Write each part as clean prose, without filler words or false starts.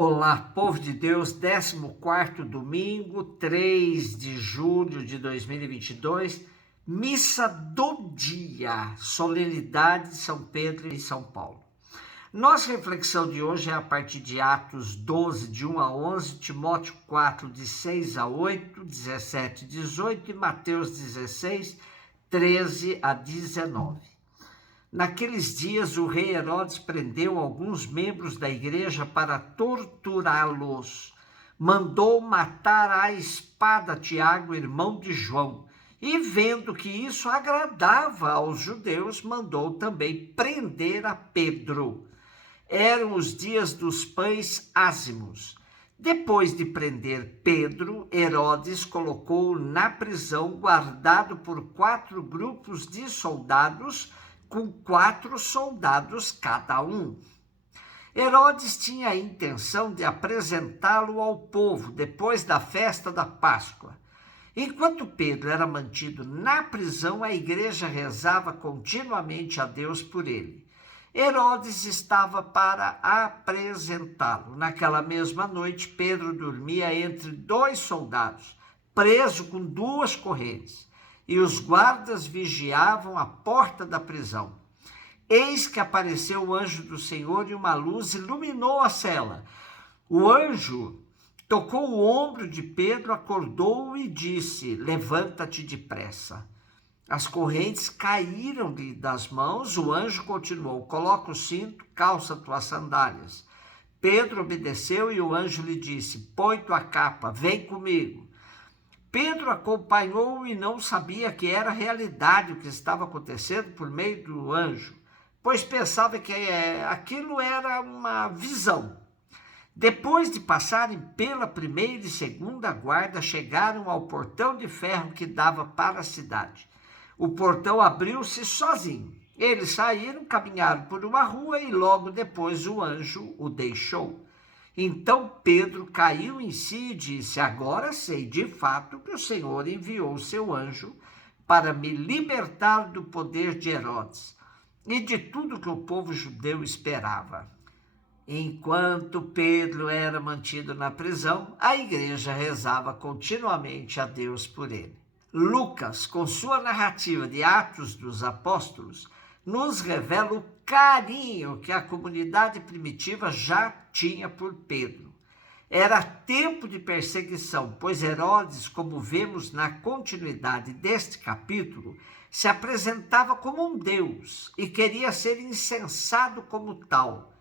Olá, povo de Deus, 14º domingo, 3 de julho de 2022, missa do dia, solenidade de São Pedro e São Paulo. Nossa reflexão de hoje é a partir de Atos 12, de 1 a 11, Timóteo 4, de 6 a 8, 17 a 18 e Mateus 16, 13 a 19. Naqueles dias, o rei Herodes prendeu alguns membros da igreja para torturá-los. Mandou matar à espada Tiago, irmão de João, e vendo que isso agradava aos judeus, mandou também prender a Pedro. Eram os dias dos pães ázimos. Depois de prender Pedro, Herodes colocou-o na prisão, guardado por 4 grupos de soldados, com 4 soldados cada um. Herodes tinha a intenção de apresentá-lo ao povo depois da festa da Páscoa. Enquanto Pedro era mantido na prisão, a igreja rezava continuamente a Deus por ele. Herodes estava para apresentá-lo. Naquela mesma noite, Pedro dormia entre 2 soldados, preso com 2 correntes. E os guardas vigiavam a porta da prisão. Eis que apareceu o anjo do Senhor e uma luz iluminou a cela. O anjo tocou o ombro de Pedro, acordou-o e disse: levanta-te depressa. As correntes caíram-lhe das mãos, o anjo continuou: coloca o cinto, calça tuas sandálias. Pedro obedeceu e o anjo lhe disse: põe tua capa, vem comigo. Pedro acompanhou e não sabia que era realidade o que estava acontecendo por meio do anjo, pois pensava que aquilo era uma visão. Depois de passarem pela primeira e segunda guarda, chegaram ao portão de ferro que dava para a cidade. O portão abriu-se sozinho. Eles saíram, caminharam por uma rua e logo depois o anjo o deixou. Então Pedro caiu em si e disse: agora sei de fato que o Senhor enviou o seu anjo para me libertar do poder de Herodes e de tudo que o povo judeu esperava. Enquanto Pedro era mantido na prisão, a igreja rezava continuamente a Deus por ele. Lucas, com sua narrativa de Atos dos Apóstolos, nos revela o carinho que a comunidade primitiva já tinha por Pedro. Era tempo de perseguição, pois Herodes, como vemos na continuidade deste capítulo, se apresentava como um deus e queria ser incensado como tal.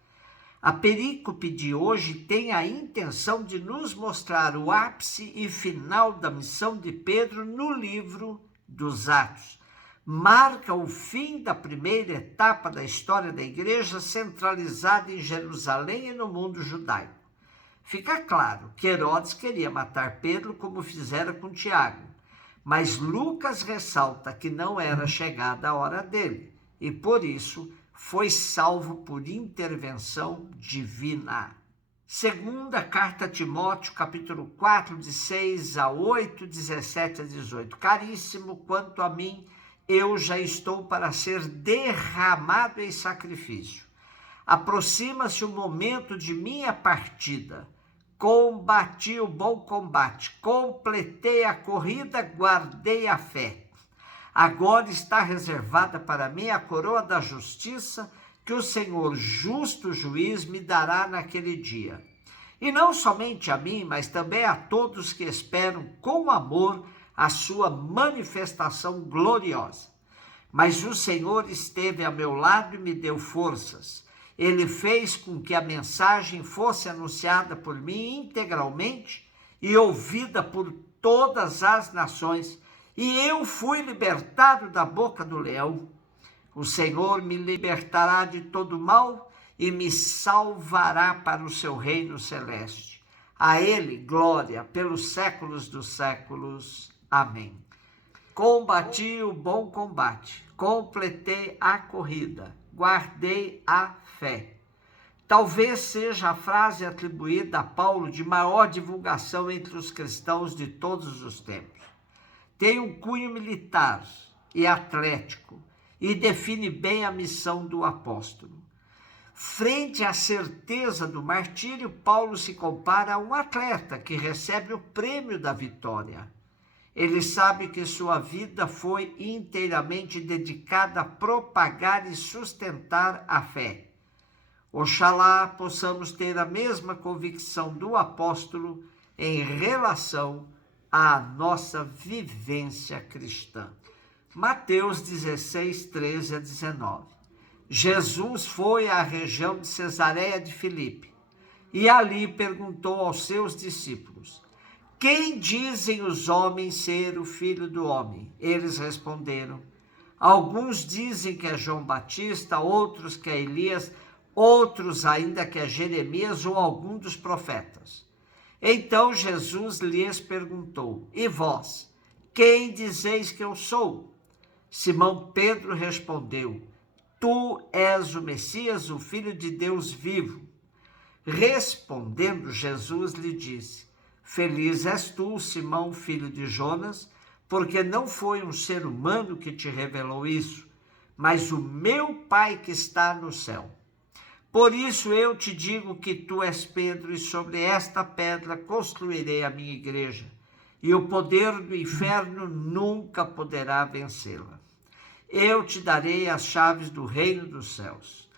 A perícope de hoje tem a intenção de nos mostrar o ápice e final da missão de Pedro no livro dos Atos. Marca o fim da primeira etapa da história da igreja centralizada em Jerusalém e no mundo judaico. Fica claro que Herodes queria matar Pedro como fizera com Tiago, mas Lucas ressalta que não era chegada a hora dele e por isso foi salvo por intervenção divina. Segunda carta a Timóteo, capítulo 4, de 6 a 8, 17 a 18. Caríssimo, quanto a mim, eu já estou para ser derramado em sacrifício. Aproxima-se o momento de minha partida. Combati o bom combate, completei a corrida, guardei a fé. Agora está reservada para mim a coroa da justiça, que o Senhor, justo juiz, me dará naquele dia. E não somente a mim, mas também a todos que esperam com amor a sua manifestação gloriosa. Mas o Senhor esteve a meu lado e me deu forças. Ele fez com que a mensagem fosse anunciada por mim integralmente e ouvida por todas as nações, e eu fui libertado da boca do leão. O Senhor me libertará de todo mal e me salvará para o seu reino celeste. A ele glória pelos séculos dos séculos. Amém. Combati o bom combate, completei a corrida, guardei a fé. Talvez seja a frase atribuída a Paulo de maior divulgação entre os cristãos de todos os tempos. Tem um cunho militar e atlético e define bem a missão do apóstolo. Frente à certeza do martírio, Paulo se compara a um atleta que recebe o prêmio da vitória. Ele sabe que sua vida foi inteiramente dedicada a propagar e sustentar a fé. Oxalá possamos ter a mesma convicção do apóstolo em relação à nossa vivência cristã. Mateus 16, 13 a 19. Jesus foi à região de Cesareia de Filipe e ali perguntou aos seus discípulos: quem dizem os homens ser o Filho do Homem? Eles responderam: alguns dizem que é João Batista, outros que é Elias, outros ainda que é Jeremias ou algum dos profetas. Então Jesus lhes perguntou: e vós, quem dizeis que eu sou? Simão Pedro respondeu: tu és o Messias, o Filho de Deus vivo. Respondendo Jesus lhe disse: feliz és tu, Simão, filho de Jonas, porque não foi um ser humano que te revelou isso, mas o meu Pai que está no céu. Por isso eu te digo que tu és Pedro, e sobre esta pedra construirei a minha igreja, e o poder do inferno nunca poderá vencê-la. Eu te darei as chaves do reino dos céus.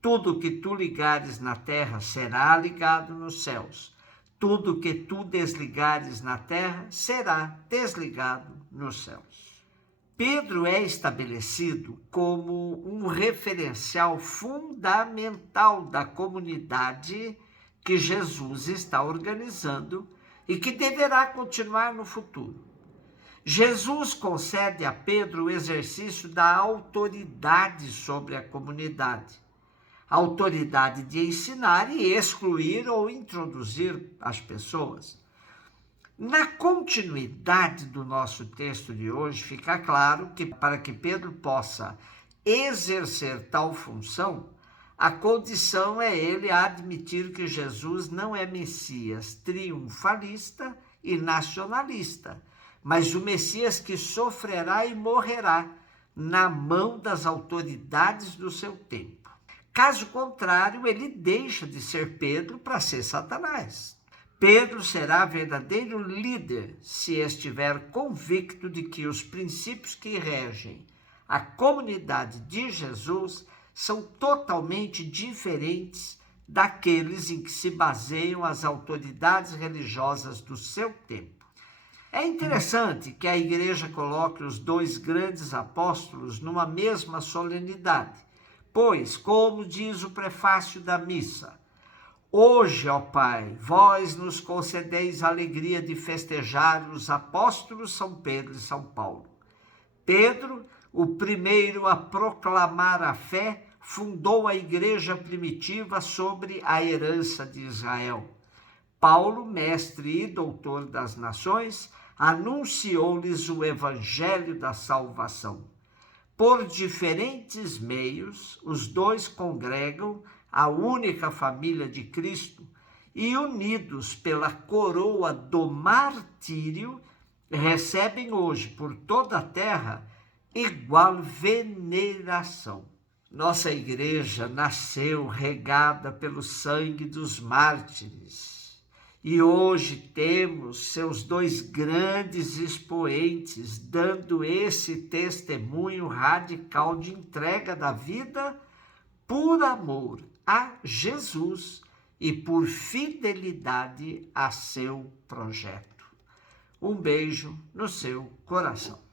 Tudo que tu ligares na terra será ligado nos céus. Tudo que tu desligares na terra será desligado nos céus. Pedro é estabelecido como um referencial fundamental da comunidade que Jesus está organizando e que deverá continuar no futuro. Jesus concede a Pedro o exercício da autoridade sobre a comunidade, a autoridade de ensinar e excluir ou introduzir as pessoas. Na continuidade do nosso texto de hoje, fica claro que para que Pedro possa exercer tal função, a condição é ele admitir que Jesus não é Messias triunfalista e nacionalista, mas o Messias que sofrerá e morrerá na mão das autoridades do seu tempo. Caso contrário, ele deixa de ser Pedro para ser Satanás. Pedro será verdadeiro líder se estiver convicto de que os princípios que regem a comunidade de Jesus são totalmente diferentes daqueles em que se baseiam as autoridades religiosas do seu tempo. É interessante que a igreja coloque os dois grandes apóstolos numa mesma solenidade, pois, como diz o prefácio da missa, hoje, ó Pai, vós nos concedeis a alegria de festejar os apóstolos São Pedro e São Paulo. Pedro, o primeiro a proclamar a fé, fundou a igreja primitiva sobre a herança de Israel. Paulo, mestre e doutor das nações, anunciou-lhes o evangelho da salvação. Por diferentes meios, os dois congregam a única família de Cristo e, unidos pela coroa do martírio, recebem hoje por toda a terra igual veneração. Nossa igreja nasceu regada pelo sangue dos mártires. E hoje temos seus dois grandes expoentes dando esse testemunho radical de entrega da vida por amor a Jesus e por fidelidade a seu projeto. Um beijo no seu coração.